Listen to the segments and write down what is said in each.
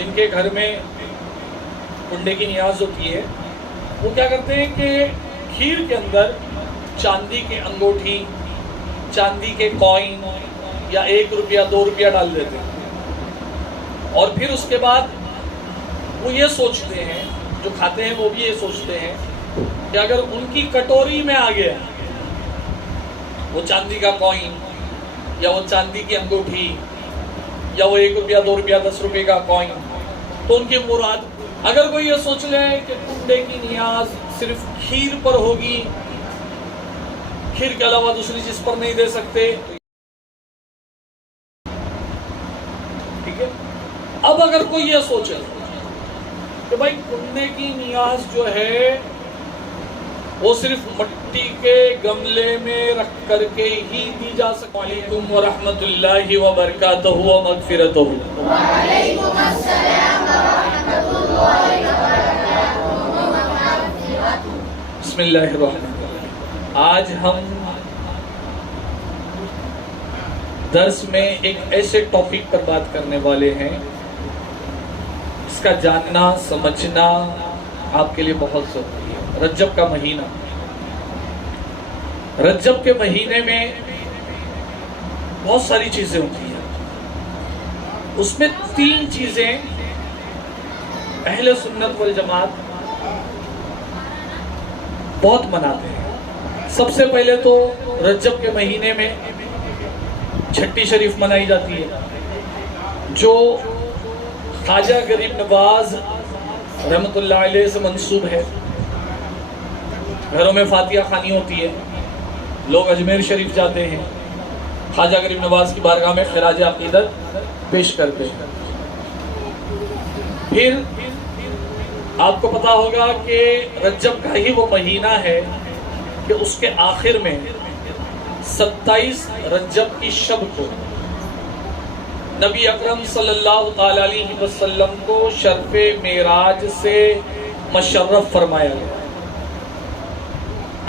جن کے گھر میں کنڈے کی نیاز ہوتی ہے وہ کیا کرتے ہیں کہ کھیر کے اندر چاندی کی انگوٹھی، چاندی کے کوئن یا 1 روپیہ 2 روپیہ ڈال دیتے ہیں، اور پھر اس کے بعد وہ یہ سوچتے ہیں، جو کھاتے ہیں وہ بھی یہ سوچتے ہیں کہ اگر ان کی کٹوری میں آ گیا وہ چاندی کا کوئن یا وہ چاندی کی انگوٹھی یا وہ 1 روپیہ 2 روپیہ 10 روپے کا کوئن، تو ان کی مراد، اگر کوئی یہ سوچ لے کہ کنڈے کی نیاز صرف کھیر پر ہوگی، کھیر کے علاوہ دوسری چیز پر نہیں دے سکتے، ٹھیک ہے۔ اب اگر کوئی یہ سوچے کہ بھائی کنڈے کی نیاز جو ہے وہ صرف مٹی کے گملے میں رکھ کر کے ہی دی جا سکتی۔ وعلیکم ورحمۃ اللہ وبرکاتہ ومغفرتہ۔ وعلیکم السلام ورحمۃ اللہ وبرکاتہ۔ بسم اللہ الرحمن الرحیم۔ آج ہم درس میں ایک ایسے ٹاپک پر بات کرنے والے ہیں اس کا جاننا سمجھنا آپ کے لیے بہت ضروری ہے۔ رجب کا مہینہ، رجب کے مہینے میں بہت ساری چیزیں ہوتی ہیں، اس میں 3 چیزیں اہل سنت والجماعت بہت مناتے ہیں۔ سب سے پہلے تو رجب کے مہینے میں چھٹی شریف منائی جاتی ہے، جو خواجہ غریب نواز رحمت اللہ علیہ سے منسوب ہے۔ گھروں میں فاتحہ خوانی ہوتی ہے، لوگ اجمیر شریف جاتے ہیں، خواجہ غریب نواز کی بارگاہ میں خراج عقیدت پیش کرتے ہیں۔ پھر آپ کو پتا ہوگا کہ رجب کا ہی وہ مہینہ ہے کہ اس کے آخر میں 27 رجب کی شب کو نبی اکرم صلی اللہ تعالی علیہ وسلم کو شرف معراج سے مشرف فرمایا گیا۔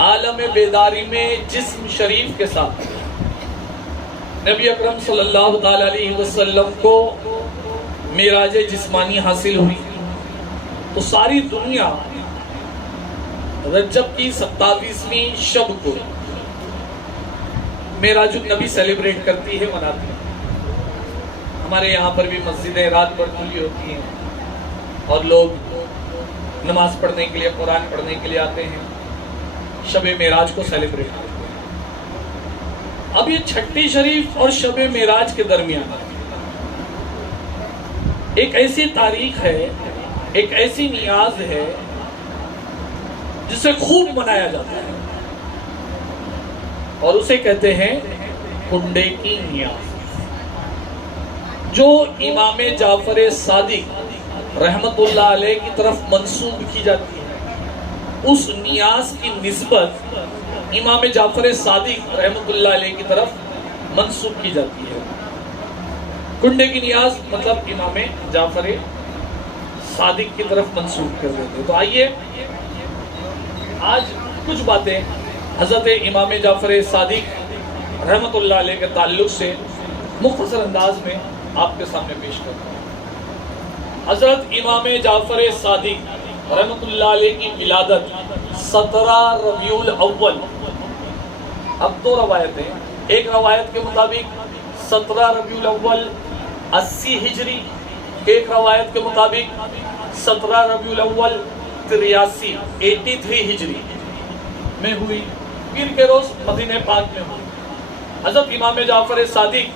عالم بیداری میں جسم شریف کے ساتھ نبی اکرم صلی اللہ تعالی علیہ وسلم کو معراج جسمانی حاصل ہوئی، تو ساری دنیا رجب کی 27ویں شب کو معراج النبی سیلیبریٹ کرتی ہے، مناتی ہے۔ ہمارے یہاں پر بھی مسجدیں رات بھر کھلی ہوتی ہیں اور لوگ نماز پڑھنے کے لیے، قرآن پڑھنے کے لیے آتے ہیں، شب معراج کو سیلیبریٹ کرتے ہیں۔ اب یہ چھٹی شریف اور شب معراج کے درمیان ایک ایسی تاریخ ہے، ایک ایسی نیاز ہے جسے خوب منایا جاتا ہے، اور اسے کہتے ہیں کنڈے کی نیاز، جو امام جعفر صادق رحمت اللہ علیہ کی طرف منسوب کی جاتی ہے۔ اس نیاز کی نسبت امام جعفر صادق رحمت اللہ علیہ کی طرف منسوب کی جاتی ہے۔ کنڈے کی نیاز مطلب امام جعفر صادق کی طرف منسوب کر دیتے ہیں۔ تو آئیے آج کچھ باتیں حضرت امام جعفر صادق رحمت اللہ علیہ کے تعلق سے مختصر انداز میں آپ کے سامنے پیش کرتا ہوں۔ حضرت امام جعفر صادق رحمت اللہ علیہ کی ولادت 17 ربیع الاول، اب 2 روایتیں، ایک روایت کے مطابق 17 ربیع الاول 80 ہجری، ایک روایت کے مطابق 17 ربیع الاول 83 ہجری میں ہوئی، پیر کے روز مدینہ پاک میں ہوئی۔ حضرت امام جعفر صادق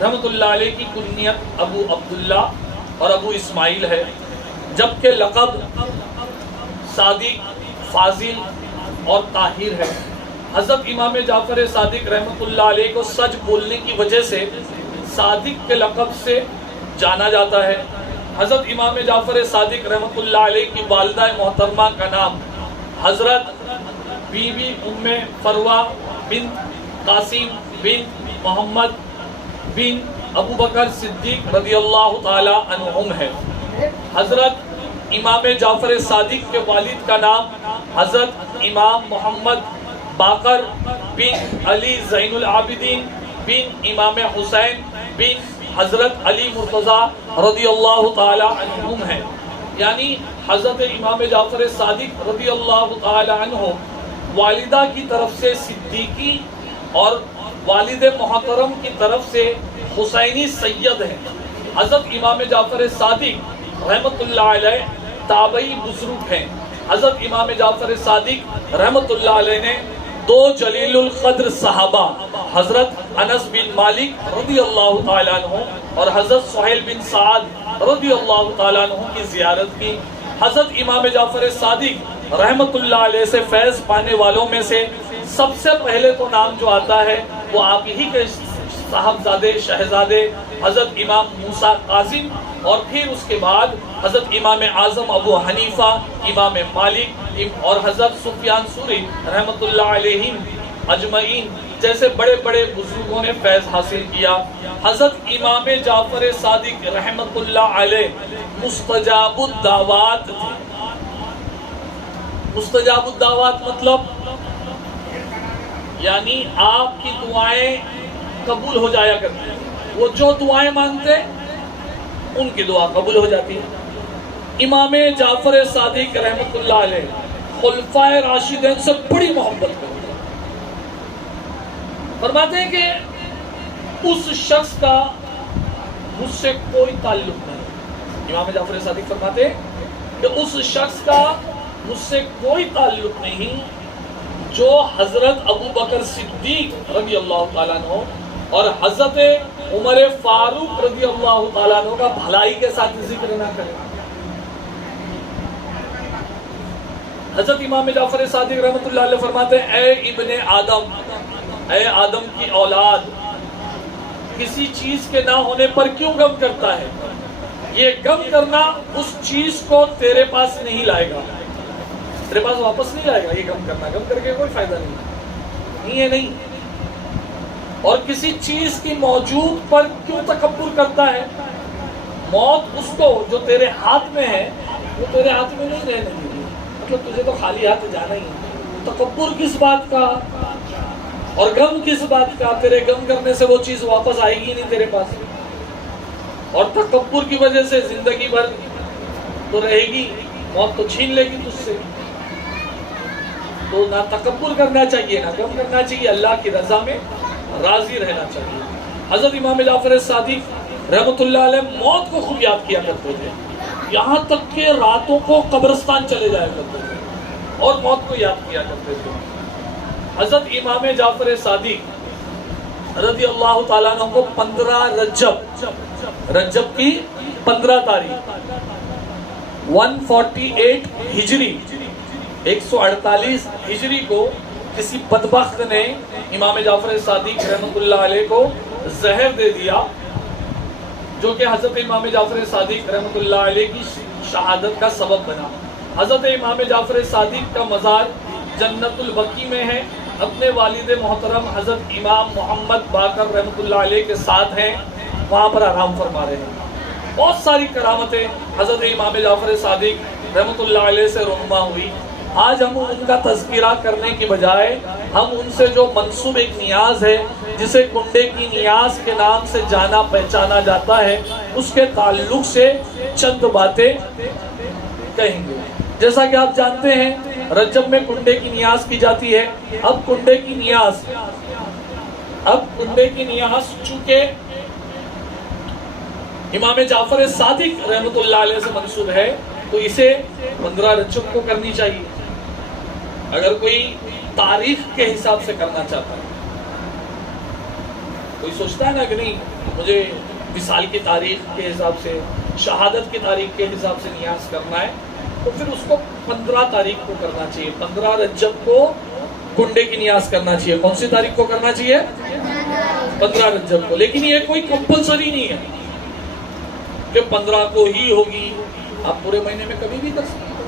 رحمت اللہ علیہ کی کنیت ابو عبداللہ اور ابو اسماعیل ہے، جبکہ لقب صادق، فاضل اور طاہر ہے۔ حضرت امام جعفر صادق رحمت اللہ علیہ کو سچ بولنے کی وجہ سے صادق کے لقب سے جانا جاتا ہے۔ حضرت امام جعفر صادق رحمت اللہ علیہ کی والدہ محترمہ کا نام حضرت بی بی ام فروہ بنت قاسم بنت محمد بن ابو بکر صدیق رضی اللہ تعالی عنہم ہے۔ حضرت امام جعفر صادق کے والد کا نام حضرت امام محمد باقر بن علی زین العابدین بن امام حسین بن حضرت علی مرتضیٰ رضی اللہ تعالی عنہم ہیں، یعنی حضرت امام جعفر صادق رضی اللہ تعالی عنہ والدہ کی طرف سے صدیقی اور والد محترم کی طرف سے حسینی سید ہیں۔ حضرت امام جعفر صادق رحمت اللہ علیہ تابعی بزرگ ہیں۔ حضرت امام جعفر صادق رحمت اللہ علیہ نے دو جلیل القدر صحابہ حضرت انس بن مالک رضی اللہ تعالیٰ عنہ اور حضرت سہیل بن سعد رضی اللہ تعالیٰ عنہ کی زیارت کی۔ حضرت امام جعفر صادق رحمت اللہ علیہ سے فیض پانے والوں میں سے سب سے پہلے تو نام جو آتا ہے وہ آپ ہی کے صاحبزادے شہزادے حضرت امام موسیٰ کاظم، اور پھر اس کے بعد حضرت امام اعظم ابو حنیفہ، امام مالک اور حضرت سفیان ثوری رحمت اللہ علیہم اجمعین جیسے بڑے بڑے بزرگوں نے فیض حاصل کیا۔ حضرت امام جعفر صادق رحمت اللہ علیہ مستجاب الدعوات تھے۔ مستجاب الدعوات مطلب یعنی آپ کی دعائیں قبول ہو جایا کرتی ہیں، وہ جو دعائیں مانگتے ان کی دعا قبول ہو جاتی ہے۔ امام جعفر صادق رحمت اللہ علیہ خلفائے راشدین سے بڑی محبت کرتے ہیں۔ فرماتے ہیں کہ اس شخص کا مجھ سے کوئی تعلق نہیں۔ امام جعفر صادق فرماتے ہیں کہ اس شخص کا مجھ سے کوئی تعلق نہیں جو حضرت ابو بکر صدیق رضی اللہ تعالیٰ عنہ اور حضرت عمر فاروق رضی اللہ تعالیٰ عنہ کا بھلائی کے ساتھ ذکر نہ کرے۔ حضرت امام جعفر صادق رحمت اللہ علیہ فرماتے ہیں اے ابن آدم، اے آدم کی اولاد، کسی چیز کے نہ ہونے پر کیوں غم کرتا ہے؟ یہ غم کرنا اس چیز کو تیرے پاس نہیں لائے گا، تیرے پاس واپس نہیں لائے گا۔ یہ غم کرنا، غم کر کے کوئی فائدہ نہیں ہے، نہیں۔ اور کسی چیز کی موجود پر کیوں تکبر کرتا ہے؟ موت اس کو جو تیرے ہاتھ میں ہے وہ تیرے ہاتھ میں نہیں رہنے دے گی، مطلب تجھے تو خالی ہاتھ جانا ہی ہے۔ تکبر کس بات کا اور غم کس بات کا؟ تیرے غم کرنے سے وہ چیز واپس آئے گی نہیں تیرے پاس، اور تکبر کی وجہ سے زندگی بھر تو رہے گی، موت تو چھین لے گی تجھ سے۔ تو نہ تکبر کرنا چاہیے نہ غم کرنا چاہیے، اللہ کی رضا میں راضی رہنا چاہیے۔ حضرت امام جعفر صادق رحمت اللہ علیہ موت کو خوب یاد کیا کرتے تھے، یہاں تک کہ راتوں کو قبرستان چلے جایا کرتے تھے اور موت کو یاد کیا کرتے تھے۔ حضرت امام جعفر صادق رضی اللہ تعالیٰ عنہ کو 15 رجب کی 15 تاریخ 148 ہجری 148 ہجری کو کسی بدبخت نے امام جعفر صادق رحمت اللہ علیہ کو زہر دے دیا، جو کہ حضرت امام جعفر صادق رحمت اللہ علیہ کی شہادت کا سبب بنا۔ حضرت امام جعفر صادق کا مزار جنت البقیع میں ہے، اپنے والد محترم حضرت امام محمد باقر رحمت اللہ علیہ کے ساتھ ہیں، وہاں پر آرام فرما رہے ہیں۔ بہت ساری کرامتیں حضرت امام جعفر صادق رحمت اللہ علیہ سے رونما ہوئی۔ آج ہم ان کا تذکرہ کرنے کی بجائے ہم ان سے جو منسوب ایک نیاز ہے جسے کنڈے کی نیاز کے نام سے جانا پہچانا جاتا ہے، اس کے تعلق سے چند باتیں کہیں گے۔ جیسا کہ آپ جانتے ہیں رجب میں کنڈے کی نیاز کی جاتی ہے۔ اب کنڈے کی نیاز چونکہ امام جعفر صادق رحمت اللہ علیہ سے منسوب ہے تو اسے 15 رجب کو کرنی چاہیے، اگر کوئی تاریخ کے حساب سے کرنا چاہتا ہے۔ کوئی سوچتا ہے نا کہ نہیں مجھے وصال کی تاریخ کے حساب سے، شہادت کی تاریخ کے حساب سے نیاز کرنا ہے، تو پھر اس کو 15 تاریخ کو کرنا چاہیے، 15 رجب کو کنڈے کی نیاز کرنا چاہیے۔ کون سی تاریخ کو کرنا چاہیے؟ 15 رجب کو۔ لیکن یہ کوئی کمپلسری نہیں ہے کہ 15 کو ہی ہوگی، آپ پورے مہینے میں کبھی بھی کر سکتے ہو،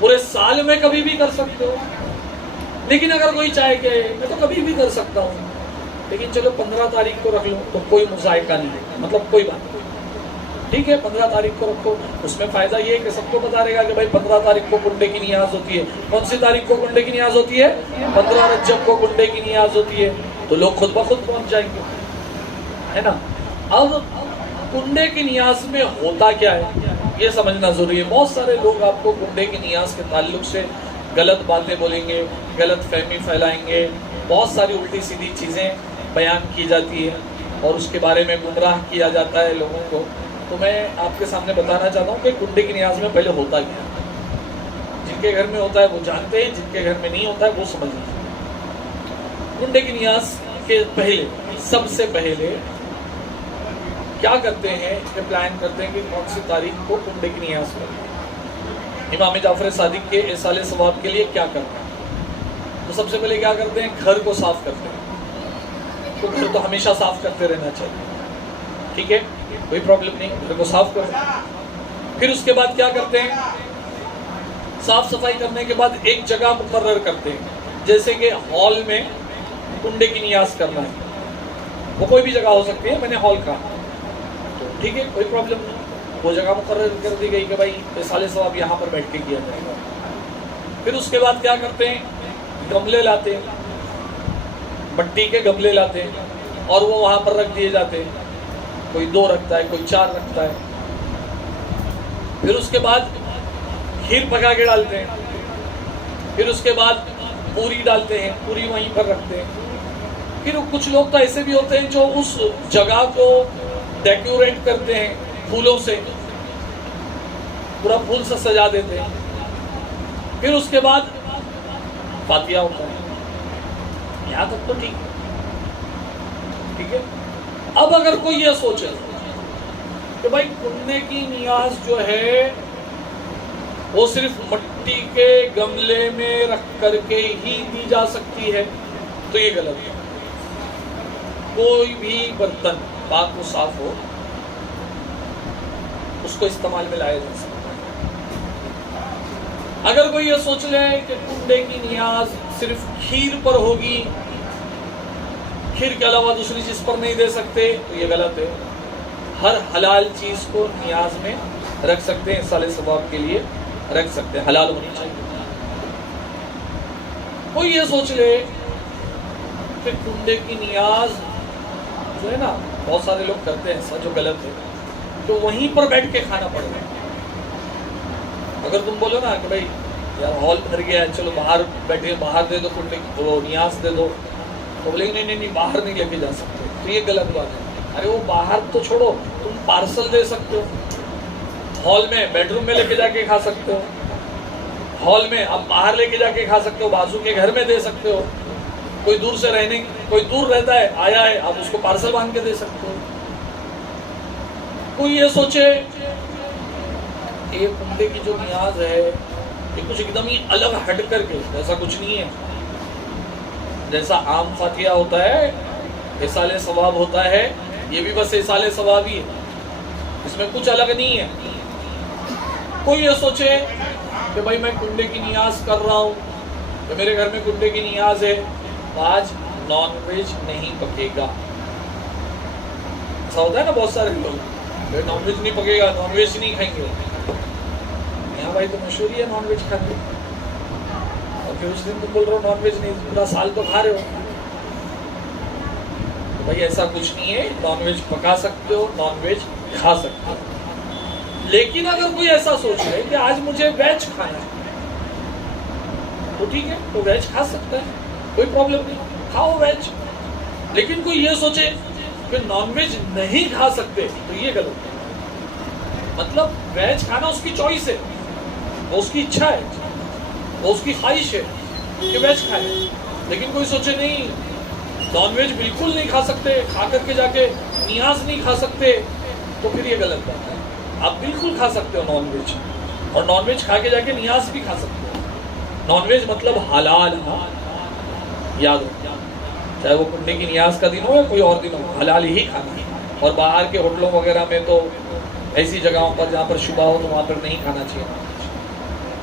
پورے سال میں کبھی بھی کر سکتے ہو۔ لیکن اگر کوئی چاہے کہ میں تو کبھی بھی کر سکتا ہوں لیکن چلو 15 تاریخ کو رکھ لو، تو کوئی مذائقہ نہیں، مطلب کوئی بات نہیں، ٹھیک ہے 15 تاریخ کو رکھو۔ اس میں فائدہ یہ ہے کہ سب کو پتا رہے گا کہ بھائی 15 تاریخ کو کنڈے کی نیاز ہوتی ہے۔ کون سی تاریخ کو کنڈے کی نیاز ہوتی ہے؟ 15 رجب کو کنڈے کی نیاز ہوتی ہے، تو لوگ خود بخود پہنچ جائیں گے، ہے نا۔ اب کنڈے کی نیاز میں ہوتا کیا ہے یہ سمجھنا ضروری ہے. بہت سارے لوگ آپ کو کنڈے کی نیاز کے تعلق سے غلط باتیں بولیں گے, غلط فہمی پھیلائیں گے, بہت ساری الٹی سیدھی چیزیں بیان کی جاتی ہیں اور اس کے بارے میں گمراہ کیا جاتا ہے لوگوں کو. تو میں آپ کے سامنے بتانا چاہتا ہوں کہ کنڈے کی نیاز میں پہلے ہوتا کیا ہے. جن کے گھر میں ہوتا ہے وہ جانتے ہیں, جن کے گھر میں نہیں ہوتا ہے وہ سمجھ لیجیے. کنڈے کی نیاز کے پہلے, سب سے پہلے کیا کرتے ہیں کہ پلان کرتے ہیں کہ کون سی تاریخ کو کنڈے کی نیاز کریں. امام جعفر صادق کے ایصال ثواب کے لیے کیا کرتے ہیں؟ تو سب سے پہلے کیا کرتے ہیں, گھر کو صاف کرتے ہیں. تو گھر تو ہمیشہ صاف کرتے رہنا چاہیے, ٹھیک ہے, کوئی پرابلم نہیں, گھر کو صاف کرتے ہیں. پھر اس کے بعد کیا کرتے ہیں, صاف صفائی کرنے کے بعد ایک جگہ مقرر کرتے ہیں. جیسے کہ ہال میں کنڈے کی نیاز کرنا ہے, وہ کوئی بھی جگہ ہو سکتی ہے, میں نے ہال کہا, ٹھیک ہے, کوئی پرابلم نہیں. وہ جگہ مقرر کر دی گئی کہ بھائی ایصال ثواب یہاں پر بیٹھ کے کیا جائے گا. پھر اس کے بعد کیا کرتے ہیں, گملے لاتے ہیں, مٹی کے گملے لاتے ہیں اور وہ وہاں پر رکھ دیے جاتے ہیں. کوئی 2 رکھتا ہے, کوئی 4 رکھتا ہے. پھر اس کے بعد کھیر پکا کے ڈالتے ہیں. پھر اس کے بعد پوری ڈالتے ہیں, پوری وہیں پر رکھتے ہیں. پھر کچھ لوگ تو ایسے بھی ہوتے ہیں جو اس جگہ کو ڈیکوریٹ کرتے ہیں پھولوں سے, پورا پھول سے سجا دیتے ہیں. پھر اس کے بعد فاتحہ ہوتا ہے. یہاں تک تو ٹھیک ہے, ٹھیک ہے. اب اگر کوئی یہ سوچے کہ بھائی کنڈے کی نیاز جو ہے وہ صرف مٹی کے گملے میں رکھ کر کے ہی دی جا سکتی ہے, تو یہ غلط ہے. کوئی بھی برتن پاک و صاف ہو اس کو استعمال میں لایا جا سکتا ہے. اگر کوئی یہ سوچ لے کہ کنڈے کی نیاز صرف کھیر پر ہوگی, کھیر کے علاوہ دوسری چیز پر نہیں دے سکتے, تو یہ غلط ہے. ہر حلال چیز کو نیاز میں رکھ سکتے ہیں, ایصال ثواب کے لیے رکھ سکتے ہیں, حلال ہونی چاہیے. کوئی یہ سوچ لے کہ کنڈے کی نیاز جو ہے نا, بہت سارے لوگ کرتے ہیں ایسا, جو غلط ہے, تو وہیں پر بیٹھ کے کھانا پڑے گا. اگر تم بولو نا کہ بھائی یار ہال بھر گیا ہے, چلو باہر بیٹھے, باہر دے دو کنڈے وہ نیاز دے دو, تو بولے نہیں نہیں نہیں باہر نہیں لے کے جا سکتے, تو یہ غلط بات ہے. ارے وہ باہر تو چھوڑو, تم پارسل دے سکتے ہو, ہال میں بیڈ روم میں لے کے جا کے کھا سکتے ہو, ہال میں اب باہر لے کے جا کے کھا سکتے ہو, بازو کے گھر میں دے سکتے ہو. کوئی دور سے کوئی دور رہتا ہے, آیا ہے, آپ اس کو پارسل باندھ کے دے سکتے ہو. کوئی یہ سوچے یہ کنڈے کی جو نیاز ہے یہ کچھ ایک دم ہی الگ ہٹ کر کے, ایسا کچھ نہیں ہے. جیسا عام فاتحہ ہوتا ہے, ایصال ثواب ہوتا ہے, یہ بھی بس ایصال ثواب ہی ہے, اس میں کچھ الگ نہیں ہے. کوئی یہ سوچے کہ بھائی میں کنڈے کی نیاز کر رہا ہوں, کہ میرے گھر میں کنڈے کی نیاز ہے, آج نان ویج نہیں پکے گا. ایسا ہوتا ہے نا بہت سارے لوگ, نان ویج نہیں پکے گا, نان ویج نہیں کھائیں گے. یہاں بھائی تو مشہور ہی ہے نان ویج کھانے, اور پھر اس دن تم بول رہے ہو نان ویج نہیں, پورا سال تو کھا رہے ہو. تو بھائی ایسا کچھ نہیں ہے, نان ویج پکا سکتے ہو, نان ویج کھا سکتے ہو. لیکن اگر کوئی ایسا سوچ رہے کہ آج مجھے ویج کھانا ہے, تو ٹھیک ہے, تو ویج کھا سکتا ہے, کوئی پرابلم نہیں, کھاؤ ویج. لیکن کوئی یہ سوچے کہ نان ویج نہیں کھا سکتے, تو یہ غلط ہے. مطلب ویج کھانا اس کی چوائس ہے, وہ اس کی اچھا ہے, وہ اس کی خواہش ہے کہ ویج کھائے. لیکن کوئی سوچے نہیں نان ویج بالکل نہیں کھا سکتے, کھا کر کے جا کے نیاز نہیں کھا سکتے, تو پھر یہ غلط بات ہے. آپ بالکل کھا سکتے ہو نان ویج, اور نان ویج کھا کے جا کے نیاز بھی کھا سکتے ہو. نان ویج مطلب حلال, یاد رکھنا, چاہے وہ کنڈے کی نیاز کا دن ہو یا کوئی اور دن ہو, حلال ہی کھانا ہے. اور باہر کے ہوٹلوں وغیرہ میں تو ایسی جگہوں پر جہاں پر شبہ ہو تو وہاں پر نہیں کھانا چاہیے.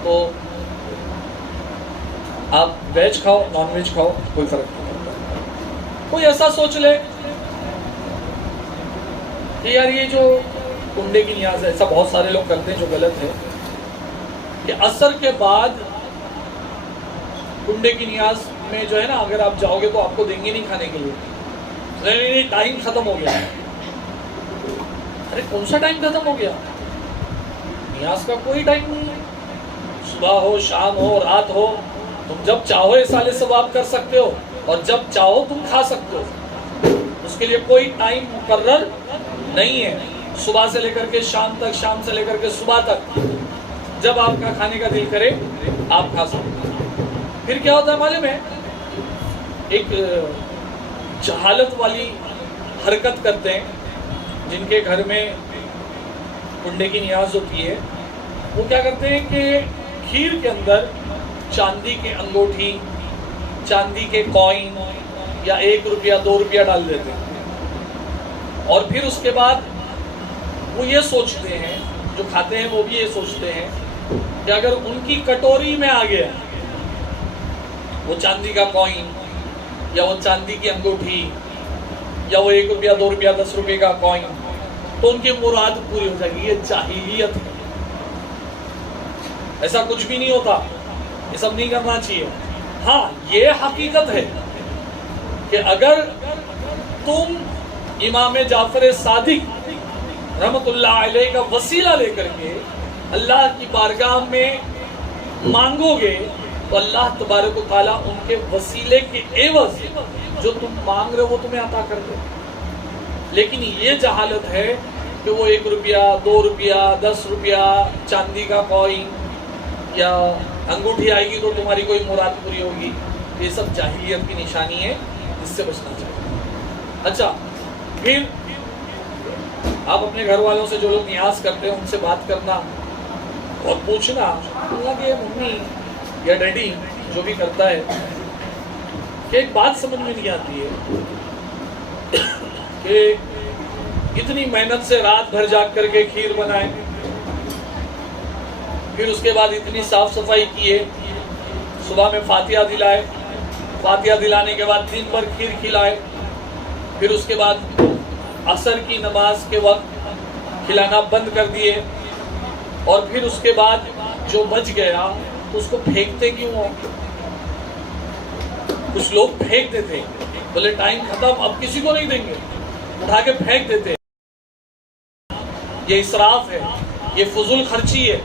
تو آپ ویج کھاؤ, نان ویج کھاؤ, کوئی فرق نہیں پڑتا. کوئی ایسا سوچ لے کہ یار یہ جو کنڈے کی نیاز ہے, ایسا بہت سارے لوگ کرتے ہیں جو غلط ہے, کہ عصر کے بعد کنڈے کی نیاز میں جو ہے نا, اگر آپ جاؤ گے تو آپ کو دیں گے نہیں کھانے کے لیے. نہیں ٹائم ختم ہو گیا, ارے کون سا ٹائم ختم ہو گیا؟ نیاز کا کوئی ٹائم نہیں ہے، صبح ہو، شام ہو، رات ہو، تم جب چاہو اصالے ثواب کر سکتے ہو اور جب چاہو تم کھا سکتے ہو، اس کے لیے کوئی ٹائم مقرر نہیں ہے۔ صبح سے لے کر کے شام تک، شام سے لے کر کے صبح تک، جب آپ کا کھانے کا دل کرے آپ کھا سکتے ہیں۔ پھر کیا ہوتا ہے معلوم ہے؟ ایک جہالت والی حرکت کرتے ہیں جن کے گھر میں کنڈے کی نیاز ہوتی ہے، وہ کیا کرتے ہیں کہ کھیر کے اندر چاندی کے انگوٹھی، چاندی کے کوئن یا 1 روپیہ 2 روپیہ ڈال دیتے ہیں، اور پھر اس کے بعد وہ یہ سوچتے ہیں، جو کھاتے ہیں وہ بھی یہ سوچتے ہیں کہ اگر ان کی کٹوری میں آ گیا وہ چاندی کا کوئن یا وہ چاندی کی انگوٹھی یا وہ 1 روپیہ 2 روپیہ 10 روپے کا کوئن، تو ان کی مراد پوری ہو جائے گی۔ یہ جاہلیت ہے، ایسا کچھ بھی نہیں ہوتا، یہ سب نہیں کرنا چاہیے۔ ہاں یہ حقیقت ہے کہ اگر تم امام جعفر صادق رحمت اللہ علیہ کا وسیلہ لے کر کے اللہ کی بارگاہ میں مانگو گے تو اللہ تبارک و تعالیٰ ان کے وسیلے کے عوض جو تم مانگ رہے ہو وہ تمہیں عطا کر دے۔ لیکن یہ جہالت ہے کہ وہ 1 روپیہ 2 روپیہ 10 روپیہ چاندی کا کوئن یا انگوٹھی آئے گی تو تمہاری کوئی مراد پوری ہوگی، یہ سب جاہلیت کی نشانی ہے، اس سے بچنا چاہیے۔ اچھا، پھر آپ اپنے گھر والوں سے جو لوگ نیاز کرتے ہیں ان سے بات کرنا اور پوچھنا، اللہ کہ ممی یا ڈیڈی جو بھی کرتا ہے کہ ایک بات سمجھ میں نہیں آتی ہے کہ اتنی محنت سے رات بھر جاگ کر کے کھیر بنائے، پھر اس کے بعد اتنی صاف صفائی کیے، صبح میں فاتحہ دلائے، فاتحہ دلانے کے بعد دن بھر کھیر کھلائے، پھر اس کے بعد عصر کی نماز کے وقت کھلانا بند کر دیے، اور پھر اس کے بعد جو بچ گیا تو اس کو پھینکتے کیوں ہو؟ کچھ لوگ پھینک دیتے، بولے ٹائم ختم اب کسی کو نہیں دیں گے، اٹھا کے پھینک دیتے۔ یہ اسراف ہے، یہ فضول خرچی ہے۔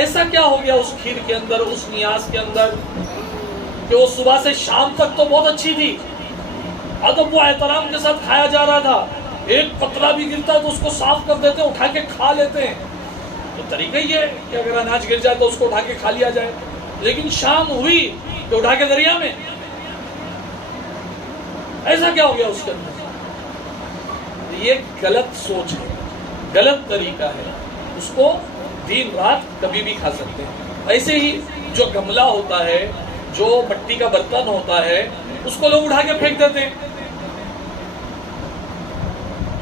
ایسا کیا ہو گیا اس کھیر کے اندر، اس نیاز کے اندر کہ وہ صبح سے شام تک تو بہت اچھی تھی، ادب و احترام کے ساتھ کھایا جا رہا تھا، ایک قطرہ بھی گرتا ہے تو اس کو صاف کر دیتے ہیں، اٹھا کے کھا لیتے ہیں۔ تو طریقہ یہ ہے کہ اگر اناج گر جائے تو اس کو اٹھا کے کھا لیا جائے، لیکن شام ہوئی تو اٹھا کے دریا میں، ایسا کیا ہو گیا اس کے اندر؟ یہ غلط سوچ ہے، غلط طریقہ ہے، اس کو دن رات کبھی بھی کھا سکتے ہیں۔ ایسے ہی جو گملہ ہوتا ہے، جو مٹی کا برتن ہوتا ہے، اس کو لوگ اٹھا کے پھینک دیتے ہیں،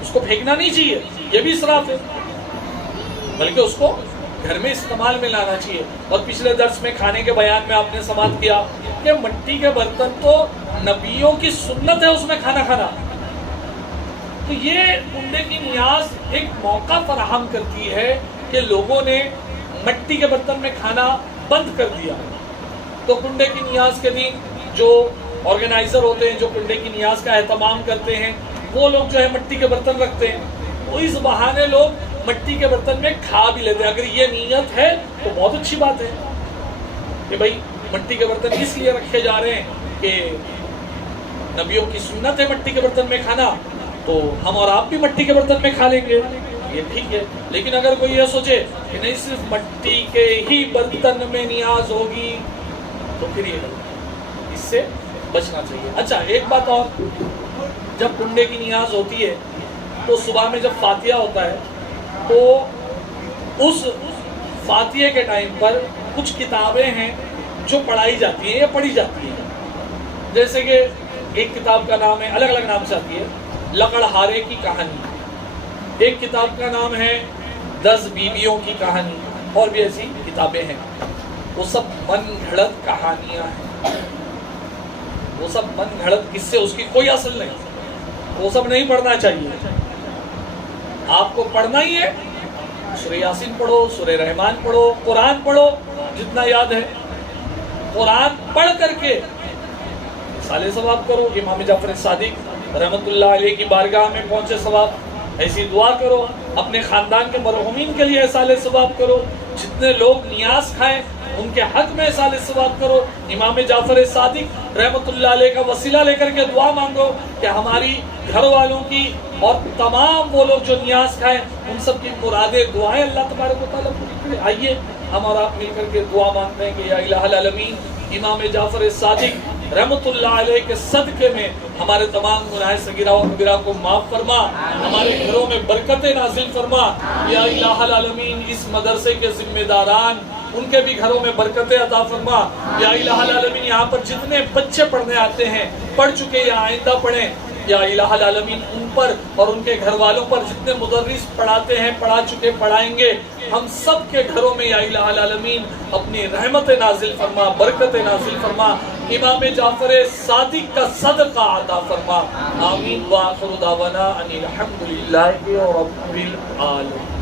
اس کو پھینکنا نہیں چاہیے، یہ بھی اسراف ہے، بلکہ اس کو گھر میں استعمال میں لانا چاہیے۔ اور پچھلے درس میں کھانے کے بیان میں آپ نے سماعت کیا کہ مٹی کے برتن تو نبیوں کی سنت ہے اس میں کھانا کھانا، تو یہ کنڈے کی نیاز ایک موقع فراہم کرتی ہے کہ لوگوں نے مٹی کے برتن میں کھانا بند کر دیا، تو کنڈے کی نیاز کے دن جو آرگنائزر ہوتے ہیں، جو کنڈے کی نیاز کا اہتمام کرتے ہیں، وہ لوگ جو ہے مٹی کے برتن رکھتے ہیں، تو اس بہانے لوگ مٹی کے برتن میں کھا بھی لیتے ہیں۔ اگر یہ نیت ہے تو بہت اچھی بات ہے کہ بھائی مٹی کے برتن اس لیے رکھے جا رہے ہیں کہ نبیوں کی سنت ہے مٹی کے برتن میں کھانا، تو ہم اور آپ بھی مٹی کے برتن میں کھا لیں گے، یہ ٹھیک ہے۔ لیکن اگر کوئی یہ سوچے کہ نہیں صرف مٹی کے ہی برتن میں نیاز ہوگی تو پھر یہ غلط، اس سے بچنا چاہیے۔ اچھا ایک بات اور، جب کنڈے کی نیاز ہوتی ہے تو صبح میں جب فاتحہ ہوتا ہے تو اس فاتحے کے ٹائم پر کچھ کتابیں ہیں جو پڑھائی جاتی ہیں یا پڑھی جاتی ہیں، جیسے کہ ایک کتاب کا نام ہے، الگ الگ نام سے آتی ہے، لکڑہارے کی کہانی، ایک کتاب کا نام ہے 10 بیویوں کی کہانی، اور بھی ایسی کتابیں ہیں۔ وہ سب من گھڑت کہانیاں ہیں، وہ سب من گھڑت قصے، اس کی کوئی اصل نہیں، وہ سب نہیں پڑھنا چاہیے۔ آپ کو پڑھنا ہی ہے، سورہ یاسین پڑھو، سورہ رحمان پڑھو، قرآن پڑھو جتنا یاد ہے، قرآن پڑھ کر کے سالے ثواب کرو، امام جعفر صادق رحمت اللہ علیہ کی بارگاہ میں پہنچے ثواب، ایسی دعا کرو، اپنے خاندان کے مرحومین کے لیے احسال ثواب کرو، جتنے لوگ نیاز کھائیں ان کے حق میں احسال ثواب کرو، امام جعفر صادق رحمۃ اللہ علیہ کا وسیلہ لے کر کے دعا مانگو کہ ہماری گھر والوں کی اور تمام وہ لوگ جو نیاز کھائیں ان سب کی مرادیں دعائیں اللہ تبارک و تعالیٰ پوری کرے۔ آئیے ہم اور آپ مل کر کے دعا مانگتے ہیں کہ یا الہ العالمین امام جعفر صادق رحمۃ اللہ علیہ کے صدقے میں ہمارے تمام گناہ صغیرہ و کبیرہ کو معاف فرما، ہمارے گھروں میں برکتیں نازل فرما۔ یا الہ العالمین اس مدرسے کے ذمہ داران ان کے بھی گھروں میں برکتیں عطا فرما۔ یا الہ العالمین یہاں پر جتنے بچے پڑھنے آتے ہیں، پڑھ چکے یا آئندہ پڑھیں، یا الہ العالمین ان پر اور ان کے گھر والوں پر جتنے مدرس پڑھاتے ہیں، پڑھا چکے، پڑھائیں گے، ہم سب کے گھروں میں یا الہ العالمین اپنی رحمت نازل فرما، برکت نازل فرما، امام جعفر صادق کا صدقہ عطا فرما۔ آمین وآخر دعوانا ان الحمدللہ رب العالمین۔